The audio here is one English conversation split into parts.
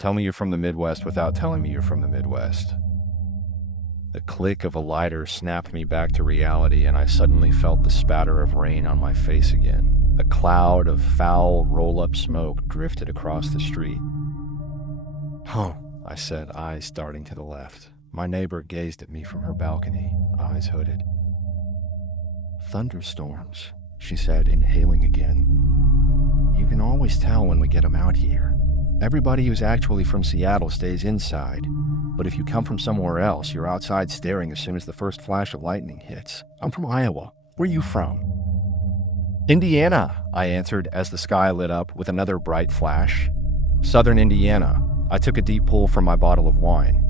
Tell me you're from the Midwest without telling me you're from the Midwest. The click of a lighter snapped me back to reality, and I suddenly felt the spatter of rain on my face again. A cloud of foul, roll-up smoke drifted across the street. "Huh," I said, eyes darting to the left. My neighbor gazed at me from her balcony, eyes hooded. "Thunderstorms," she said, inhaling again. "You can always tell when we get them out here. Everybody who's actually from Seattle stays inside, but if you come from somewhere else, you're outside staring as soon as the first flash of lightning hits. I'm from Iowa. Where are you from?" "Indiana," I answered as the sky lit up with another bright flash. "Southern Indiana." I took a deep pull from my bottle of wine.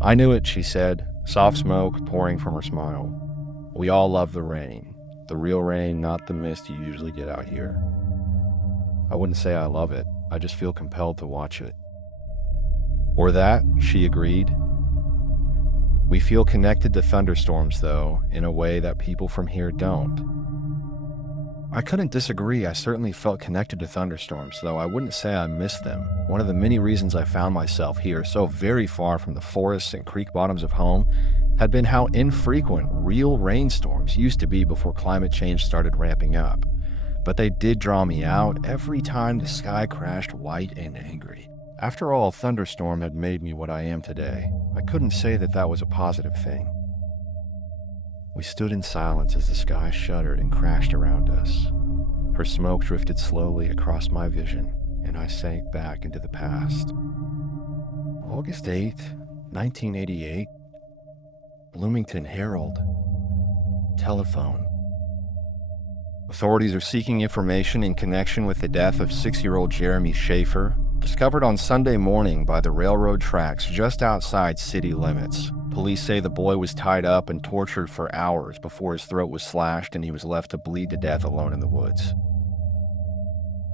"I knew it," she said, soft smoke pouring from her smile. "We all love the rain. The real rain, not the mist you usually get out here." I wouldn't say I love it. I just feel compelled to watch it. "Or that," she agreed. "We feel connected to thunderstorms, though, in a way that people from here don't." I couldn't disagree. I certainly felt connected to thunderstorms, though I wouldn't say I missed them. One of the many reasons I found myself here, so very far from the forests and creek bottoms of home, had been how infrequent real rainstorms used to be before climate change started ramping up. But they did draw me out every time the sky crashed white and angry. After all, a thunderstorm had made me what I am today. I couldn't say that that was a positive thing. We stood in silence as the sky shuddered and crashed around us. Her smoke drifted slowly across my vision, and I sank back into the past. August 8th, 1988. Bloomington Herald. Telephone. Authorities are seeking information in connection with the death of 6-year-old Jeremy Schaefer, discovered on Sunday morning by the railroad tracks just outside city limits. Police say the boy was tied up and tortured for hours before his throat was slashed and he was left to bleed to death alone in the woods.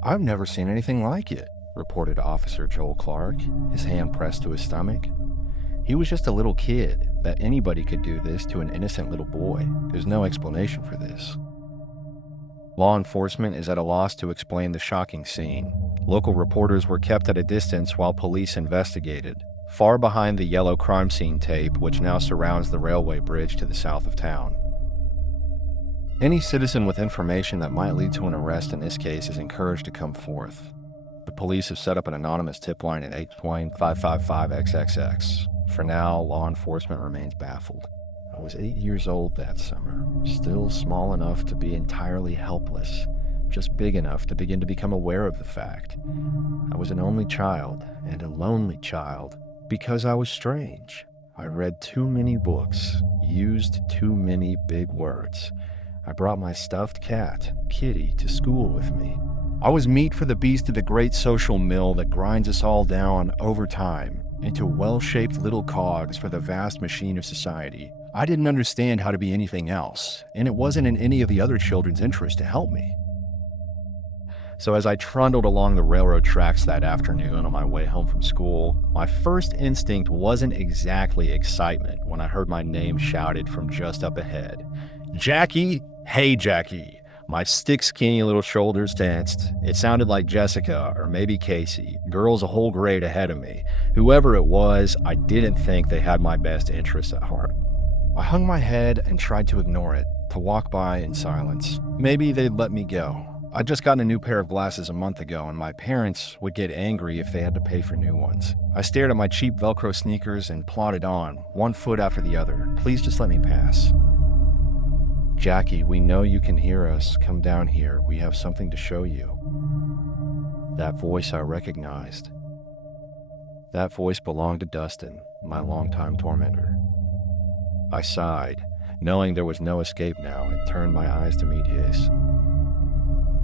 "I've never seen anything like it," reported Officer Joel Clark, his hand pressed to his stomach. "He was just a little kid. That anybody could do this to an innocent little boy. There's no explanation for this." Law enforcement is at a loss to explain the shocking scene. Local reporters were kept at a distance while police investigated, far behind the yellow crime scene tape which now surrounds the railway bridge to the south of town. Any citizen with information that might lead to an arrest in this case is encouraged to come forth. The police have set up an anonymous tip line at 820-555-XXX. For now, law enforcement remains baffled. I was 8 years old that summer, still small enough to be entirely helpless, just big enough to begin to become aware of the fact. I was an only child, and a lonely child, because I was strange. I read too many books, used too many big words. I brought my stuffed cat, Kitty, to school with me. I was meat for the beast of the great social mill that grinds us all down over time into well-shaped little cogs for the vast machine of society. I didn't understand how to be anything else, and it wasn't in any of the other children's interest to help me. So as I trundled along the railroad tracks that afternoon on my way home from school, my first instinct wasn't exactly excitement when I heard my name shouted from just up ahead. "Jackie! Hey, Jackie!" My stick-skinny little shoulders tensed. It sounded like Jessica, or maybe Casey, girls a whole grade ahead of me. Whoever it was, I didn't think they had my best interests at heart. I hung my head and tried to ignore it, to walk by in silence. Maybe they'd let me go. I'd just gotten a new pair of glasses a month ago, and my parents would get angry if they had to pay for new ones. I stared at my cheap Velcro sneakers and plodded on, one foot after the other. Please just let me pass. "Jackie, we know you can hear us. Come down here. We have something to show you." That voice I recognized. That voice belonged to Dustin, my longtime tormentor. I sighed, knowing there was no escape now, and turned my eyes to meet his.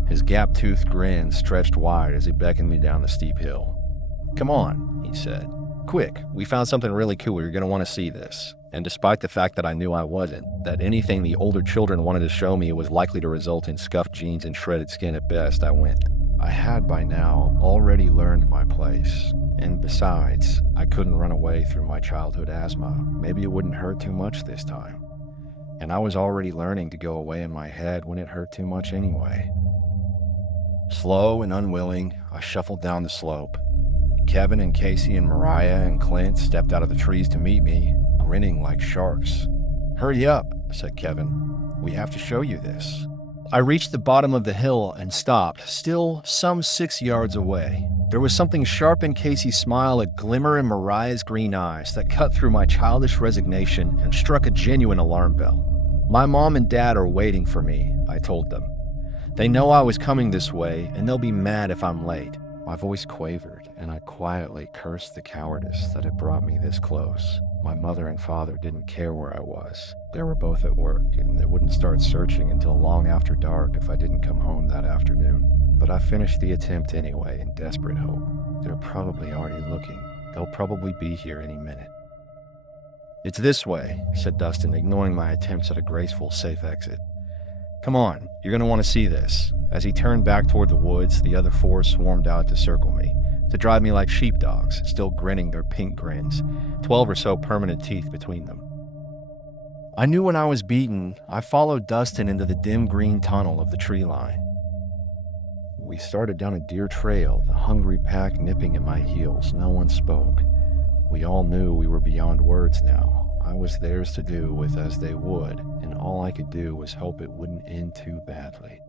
His gap-toothed grin stretched wide as he beckoned me down the steep hill. "Come on," he said. "Quick, we found something really cool. You're going to want to see this." And despite the fact that I knew I wasn't, that anything the older children wanted to show me was likely to result in scuffed jeans and shredded skin at best, I went. I had by now already learned my place. And besides, I couldn't run away through my childhood asthma. Maybe it wouldn't hurt too much this time. And I was already learning to go away in my head when it hurt too much anyway. Slow and unwilling, I shuffled down the slope. Kevin and Casey and Mariah and Clint stepped out of the trees to meet me, grinning like sharks. "Hurry up," said Kevin. "We have to show you this." I reached the bottom of the hill and stopped, still some 6 yards away. There was something sharp in Casey's smile, a glimmer in Mariah's green eyes that cut through my childish resignation and struck a genuine alarm bell. "My mom and dad are waiting for me," I told them. "They know I was coming this way, and they'll be mad if I'm late." My voice quavered, and I quietly cursed the cowardice that had brought me this close. My mother and father didn't care where I was. They were both at work, and they wouldn't start searching until long after dark if I didn't come home that afternoon. But I finished the attempt anyway, in desperate hope. They're probably already looking. They'll probably be here any minute. "It's this way," said Dustin, ignoring my attempts at a graceful, safe exit. "Come on, you're going to want to see this." As he turned back toward the woods, the other four swarmed out to circle me, to drive me like sheepdogs, still grinning their pink grins, 12 or so permanent teeth between them. I knew when I was beaten. I followed Dustin into the dim green tunnel of the tree line. We started down a deer trail, the hungry pack nipping at my heels. No one spoke. We all knew we were beyond words now. I was theirs to do with as they would, and all I could do was hope it wouldn't end too badly.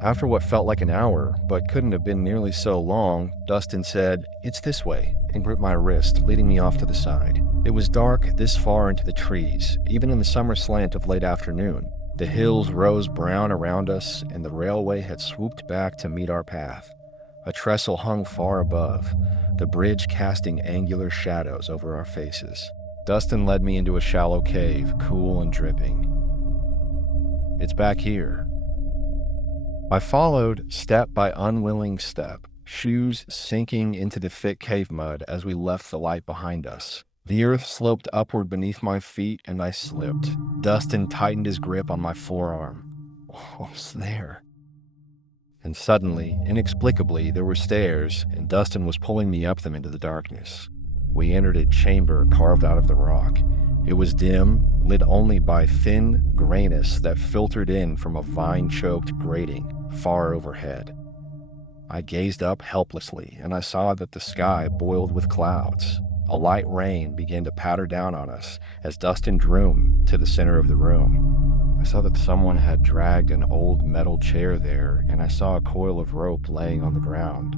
After what felt like an hour, but couldn't have been nearly so long, Dustin said, "It's this way," and gripped my wrist, leading me off to the side. It was dark this far into the trees, even in the summer slant of late afternoon. The hills rose brown around us, and the railway had swooped back to meet our path. A trestle hung far above, the bridge casting angular shadows over our faces. Dustin led me into a shallow cave, cool and dripping. "It's back here." I followed, step by unwilling step, shoes sinking into the thick cave mud as we left the light behind us. The earth sloped upward beneath my feet, and I slipped. Dustin tightened his grip on my forearm. What was there? And suddenly, inexplicably, there were stairs, and Dustin was pulling me up them into the darkness. We entered a chamber carved out of the rock. It was dim, lit only by thin grayness that filtered in from a vine-choked grating far overhead. I gazed up helplessly, and I saw that the sky boiled with clouds. A light rain began to patter down on us as Dustin drew me to the center of the room. I saw that someone had dragged an old metal chair there, and I saw a coil of rope laying on the ground.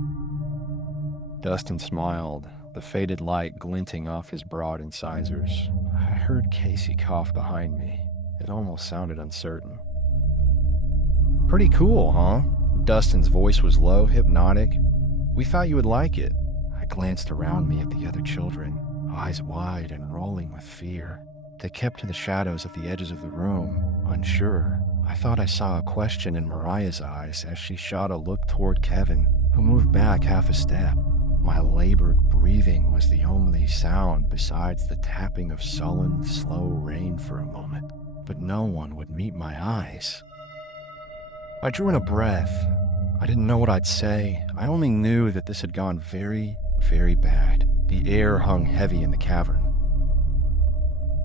Dustin smiled, the faded light glinting off his broad incisors. I heard Casey cough behind me. It almost sounded uncertain. "Pretty cool, huh?" Dustin's voice was low, hypnotic. "We thought you would like it." I glanced around me at the other children, eyes wide and rolling with fear. They kept to the shadows at the edges of the room, unsure. I thought I saw a question in Mariah's eyes as she shot a look toward Kevin, who moved back half a step. My labored breathing was the only sound besides the tapping of sullen, slow rain for a moment, but no one would meet my eyes. I drew in a breath. I didn't know what I'd say. I only knew that this had gone very, very bad. The air hung heavy in the cavern.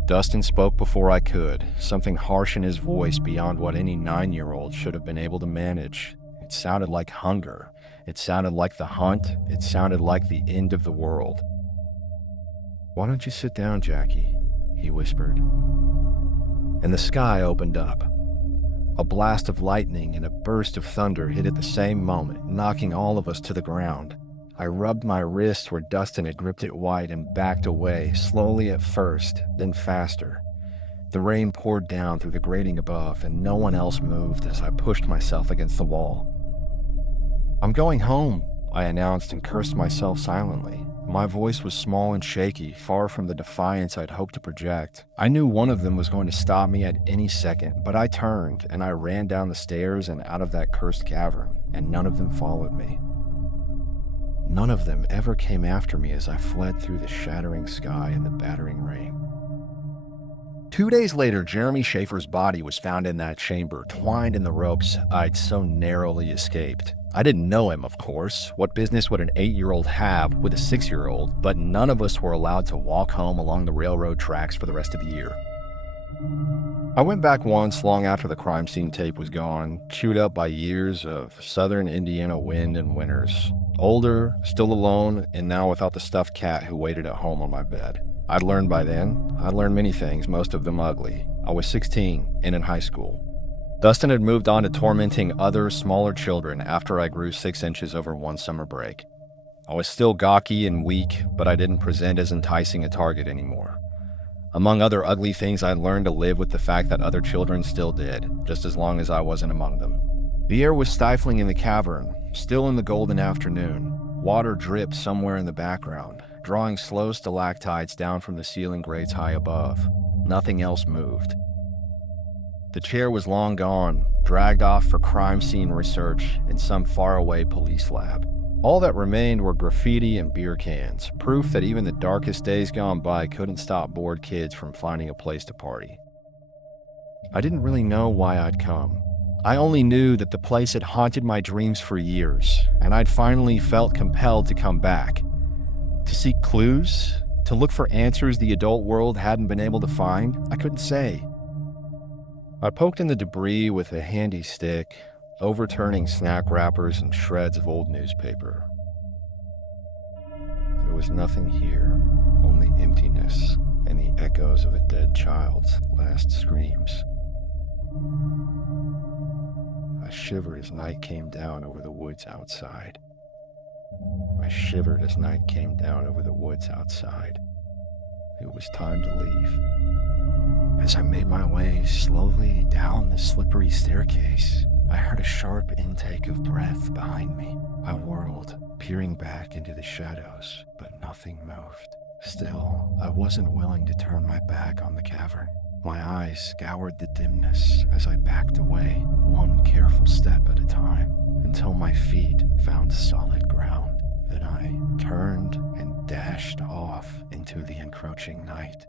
Dustin spoke before I could, something harsh in his voice beyond what any 9-year-old should have been able to manage. It sounded like hunger. It sounded like the hunt. It sounded like the end of the world. "Why don't you sit down, Jackie?" he whispered. And the sky opened up. A blast of lightning and a burst of thunder hit at the same moment, knocking all of us to the ground. I rubbed my wrist where Dustin had gripped it white and backed away, slowly at first, then faster. The rain poured down through the grating above, and no one else moved as I pushed myself against the wall. "I'm going home," I announced and cursed myself silently. My voice was small and shaky, far from the defiance I'd hoped to project. I knew one of them was going to stop me at any second, but I turned, and I ran down the stairs and out of that cursed cavern, and none of them followed me. None of them ever came after me as I fled through the shattering sky and the battering rain. 2 days later, Jeremy Schaefer's body was found in that chamber, twined in the ropes I'd so narrowly escaped. I didn't know him, of course. What business would an 8-year-old have with a 6-year-old? But none of us were allowed to walk home along the railroad tracks for the rest of the year. I went back once long after the crime scene tape was gone, chewed up by years of southern Indiana wind and winters. Older, still alone, and now without the stuffed cat who waited at home on my bed. I'd learned by then. I'd learned many things, most of them ugly. I was 16 and in high school. Dustin had moved on to tormenting other, smaller children after I grew 6 inches over one summer break. I was still gawky and weak, but I didn't present as enticing a target anymore. Among other ugly things, I learned to live with the fact that other children still did, just as long as I wasn't among them. The air was stifling in the cavern, still in the golden afternoon. Water dripped somewhere in the background, drawing slow stalactites down from the ceiling grates high above. Nothing else moved. The chair was long gone, dragged off for crime scene research in some faraway police lab. All that remained were graffiti and beer cans, proof that even the darkest days gone by couldn't stop bored kids from finding a place to party. I didn't really know why I'd come. I only knew that the place had haunted my dreams for years, and I'd finally felt compelled to come back. To seek clues, to look for answers the adult world hadn't been able to find, I couldn't say. I poked in the debris with a handy stick, overturning snack wrappers and shreds of old newspaper. There was nothing here, only emptiness and the echoes of a dead child's last screams. I shivered as night came down over the woods outside. I shivered as night came down over the woods outside. It was time to leave. As I made my way slowly down the slippery staircase, I heard a sharp intake of breath behind me. I whirled, peering back into the shadows, but nothing moved. Still, I wasn't willing to turn my back on the cavern. My eyes scoured the dimness as I backed away, one careful step at a time, until my feet found solid ground. Then I turned and dashed off into the encroaching night.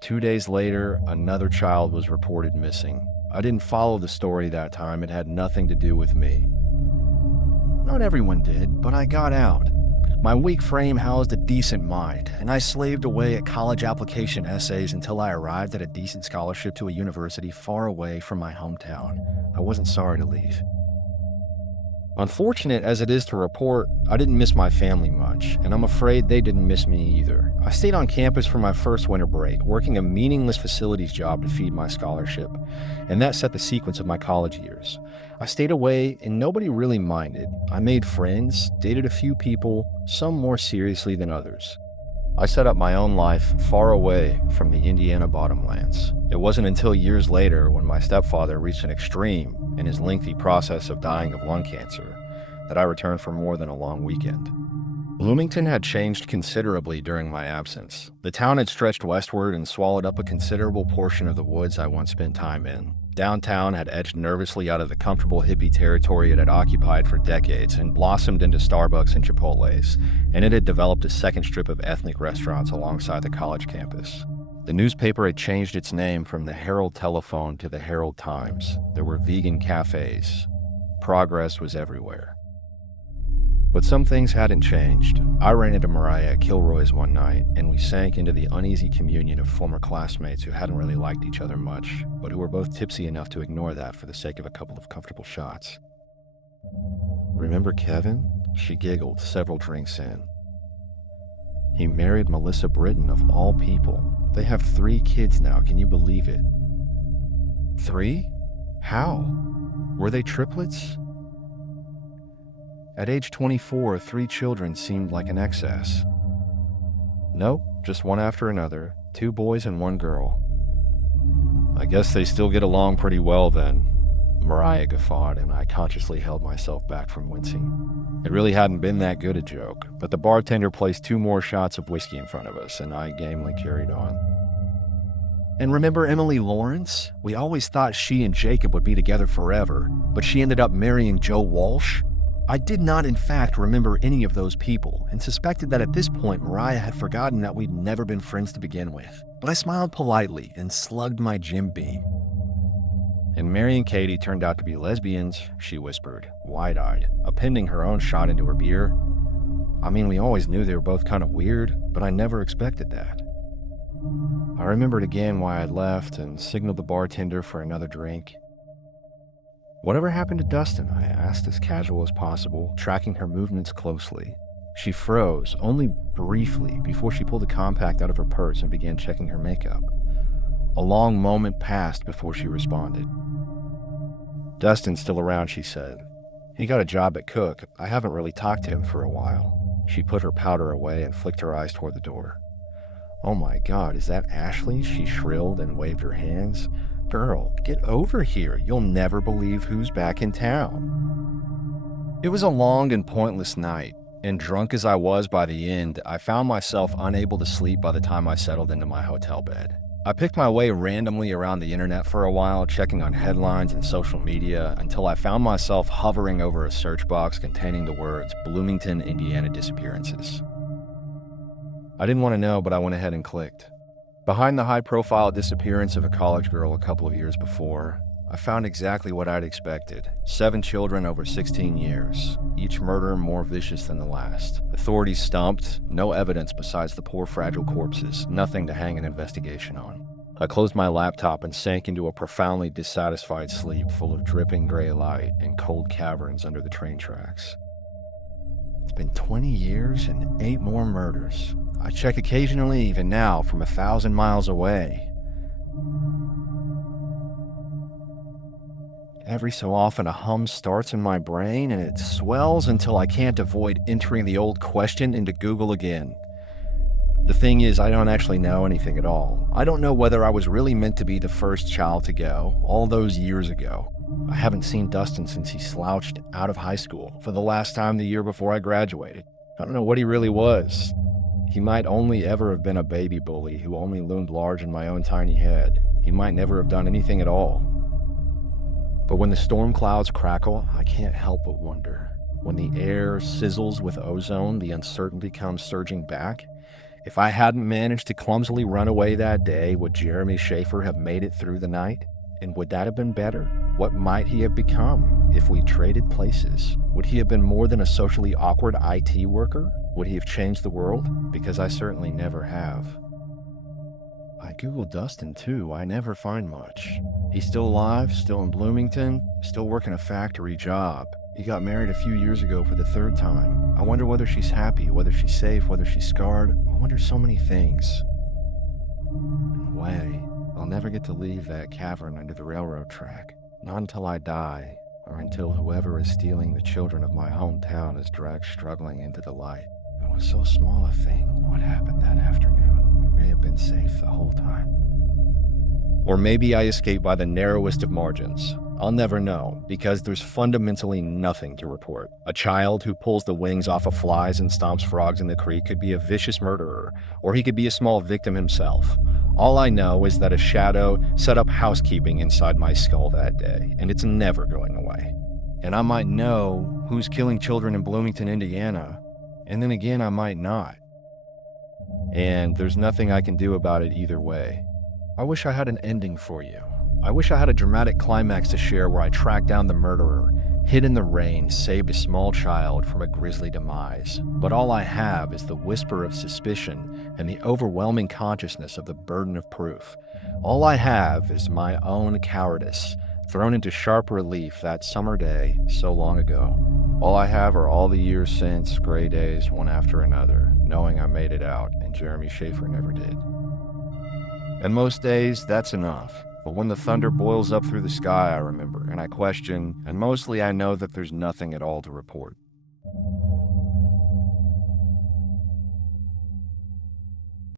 2 days later, another child was reported missing. I didn't follow the story that time. It had nothing to do with me. Not everyone did, but I got out. My weak frame housed a decent mind, and I slaved away at college application essays until I arrived at a decent scholarship to a university far away from my hometown. I wasn't sorry to leave. Unfortunate as it is to report, I didn't miss my family much, and I'm afraid they didn't miss me either. I stayed on campus for my first winter break, working a meaningless facilities job to feed my scholarship, and that set the sequence of my college years. I stayed away, and nobody really minded. I made friends, dated a few people, some more seriously than others. I set up my own life far away from the Indiana bottomlands. It wasn't until years later, when my stepfather reached an extreme in his lengthy process of dying of lung cancer, that I returned for more than a long weekend. Bloomington had changed considerably during my absence. The town had stretched westward and swallowed up a considerable portion of the woods I once spent time in. Downtown had edged nervously out of the comfortable hippie territory it had occupied for decades and blossomed into Starbucks and Chipotles, and it had developed a second strip of ethnic restaurants alongside the college campus. The newspaper had changed its name from the Herald Telephone to the Herald Times. There were vegan cafes. Progress was everywhere. But some things hadn't changed. I ran into Mariah at Kilroy's one night, and we sank into the uneasy communion of former classmates who hadn't really liked each other much, but who were both tipsy enough to ignore that for the sake of a couple of comfortable shots. "Remember Kevin?" She giggled several drinks in. "He married Melissa Britton, of all people. They have 3 kids now, can you believe it?" 3? How? Were they triplets? At age 24, 3 children seemed like an excess. Nope, just one after another, 2 boys and 1 girl. "I guess they still get along pretty well then," Mariah guffawed, and I consciously held myself back from wincing. It really hadn't been that good a joke, but the bartender placed 2 more shots of whiskey in front of us, and I gamely carried on. "And remember Emily Lawrence? We always thought she and Jacob would be together forever, but she ended up marrying Joe Walsh." I did not, in fact, remember any of those people, and suspected that at this point Mariah had forgotten that we'd never been friends to begin with. But I smiled politely and slugged my Jim Beam. "And Mary and Katie turned out to be lesbians," she whispered, wide-eyed, appending her own shot into her beer. "I mean, we always knew they were both kind of weird, but I never expected that." I remembered again why I'd left and signaled the bartender for another drink. "Whatever happened to Dustin?" I asked, as casual as possible, tracking her movements closely. She froze, only briefly, before she pulled a compact out of her purse and began checking her makeup. A long moment passed before she responded. "Dustin's still around," she said. "He got a job at Cook. I haven't really talked to him for a while." She put her powder away and flicked her eyes toward the door. "Oh my God, is that Ashley?" she shrilled and waved her hands. "Girl, get over here. You'll never believe who's back in town." It was a long and pointless night, and drunk as I was by the end, I found myself unable to sleep by the time I settled into my hotel bed. I picked my way randomly around the internet for a while, checking on headlines and social media, until I found myself hovering over a search box containing the words Bloomington, Indiana disappearances. I didn't want to know, but I went ahead and clicked. Behind the high-profile disappearance of a college girl a couple of years before, I found exactly what I'd expected. 7 children over 16 years, each murder more vicious than the last. Authorities stumped, no evidence besides the poor fragile corpses, nothing to hang an investigation on. I closed my laptop and sank into a profoundly dissatisfied sleep full of dripping gray light and cold caverns under the train tracks. It's been 20 years and 8 more murders. I check occasionally, even now, from 1,000 miles away. Every so often, a hum starts in my brain, and it swells until I can't avoid entering the old question into Google again. The thing is, I don't actually know anything at all. I don't know whether I was really meant to be the first child to go, all those years ago. I haven't seen Dustin since he slouched out of high school, for the last time the year before I graduated. I don't know what he really was. He might only ever have been a baby bully who only loomed large in my own tiny head. He might never have done anything at all. But when the storm clouds crackle, I can't help but wonder. When the air sizzles with ozone, the uncertainty comes surging back. If I hadn't managed to clumsily run away that day, would Jeremy Schaefer have made it through the night? And would that have been better? What might he have become if we traded places? Would he have been more than a socially awkward IT worker? Would he have changed the world? Because I certainly never have. I Googled Dustin too. I never find much. He's still alive, still in Bloomington, still working a factory job. He got married a few years ago for the 3rd time. I wonder whether she's happy, whether she's safe, whether she's scarred. I wonder so many things. In a way, I'll never get to leave that cavern under the railroad track. Not until I die, or until whoever is stealing the children of my hometown is dragged struggling into the light. It was so small a thing. What happened that afternoon? I may have been safe the whole time. Or maybe I escaped by the narrowest of margins. I'll never know, because there's fundamentally nothing to report. A child who pulls the wings off of flies and stomps frogs in the creek could be a vicious murderer, or he could be a small victim himself. All I know is that a shadow set up housekeeping inside my skull that day, and it's never going away. And I might know who's killing children in Bloomington, Indiana, and then again I might not. And there's nothing I can do about it either way. I wish I had an ending for you. I wish I had a dramatic climax to share where I tracked down the murderer, hid in the rain, saved a small child from a grisly demise. But all I have is the whisper of suspicion and the overwhelming consciousness of the burden of proof. All I have is my own cowardice, thrown into sharp relief that summer day so long ago. All I have are all the years since, gray days one after another, knowing I made it out and Jeremy Schaefer never did. And most days, that's enough. But when the thunder boils up through the sky, I remember, and I question, and mostly I know that there's nothing at all to report.